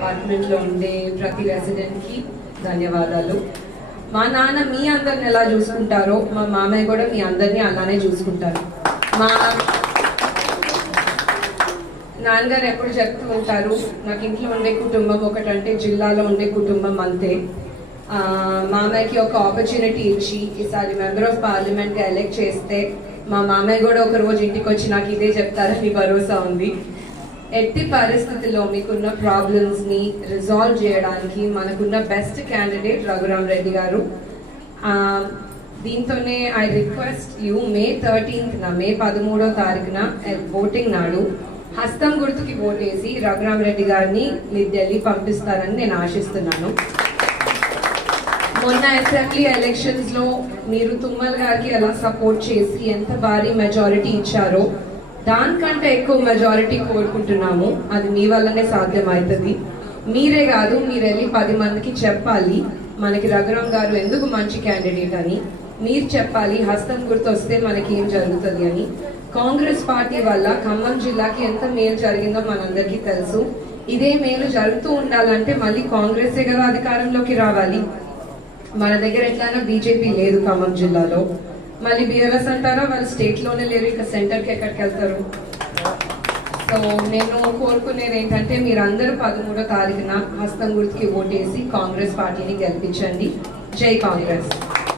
అపార్ట్మెంట్లో ఉండే ప్రతి రెసిడెంట్కి ధన్యవాదాలు. మా నాన్న మీ అందరిని ఎలా చూసుకుంటారో మా మామయ్య కూడా మీ అందరినీ అలానే చూసుకుంటారు. మా నాన్నగారు ఎప్పుడు చెప్తూ ఉంటారు నాకు ఇంట్లో ఉండే కుటుంబం ఒకటంటే జిల్లాలో ఉండే కుటుంబం అంతే. మామయ్యకి ఒక ఆపర్చునిటీ ఇచ్చి ఈసారి మెంబర్ ఆఫ్ పార్లమెంట్గా ఎలెక్ట్ చేస్తే మా మామయ్య కూడా ఒక రోజు ఇంటికి వచ్చి నాకు ఇదే చెప్తారని భరోసా ఉంది. ఎట్టి పరిస్థితుల్లో మీకున్న ప్రాబ్లమ్స్ని రిజాల్వ్ చేయడానికి మనకున్న బెస్ట్ క్యాండిడేట్ రఘురామ్ రెడ్డి గారు. దీంతోనే I request you May thirteenth May పదమూడో తారీఖున eh, ఓటింగ్ నాడు హస్తం గుర్తుకి ఓటేసి రఘురామ్ రెడ్డి గారిని మీ ఢిల్లీ పంపిస్తారని నేను ఆశిస్తున్నాను. మొన్న అసెంబ్లీ ఎలక్షన్స్లో మీరు తుమ్మల్ గారికి ఎలా సపోర్ట్ చేసి ఎంత భారీ మెజారిటీ ఇచ్చారో దానికంటే ఎక్కువ మెజారిటీ కోరుకుంటున్నాము. అది మీ వల్లనే సాధ్యమవుతుంది. మీరే కాదు మీరు వెళ్ళి పది మందికి చెప్పాలి మనకి రఘురాం గారు ఎందుకు మంచి క్యాండిడేట్ అని. మీరు చెప్పాలి హస్తం గుర్తు వస్తే మనకి ఏం జరుగుతుంది అని. కాంగ్రెస్ పార్టీ వల్ల ఖమ్మం జిల్లాకి ఎంత మేలు జరిగిందో మనందరికీ తెలుసు. ఇదే మేలు జరుగుతూ ఉండాలంటే మళ్ళీ కాంగ్రెసే కదా అధికారంలోకి రావాలి. మన దగ్గర ఎట్లయినా బీజేపీ లేదు ఖమ్మం జిల్లాలో. మళ్ళీ బీఆర్ఎస్ అంటారా? వాళ్ళు స్టేట్లోనే లేరు ఇక సెంటర్కి ఎక్కడికి వెళ్తారు? సో నేను కోరుకునేది ఏంటంటే మీరందరూ పదమూడో తారీఖున హస్తం గుర్తుకి ఓటేసి కాంగ్రెస్ పార్టీని గెలిపించండి. జై కాంగ్రెస్.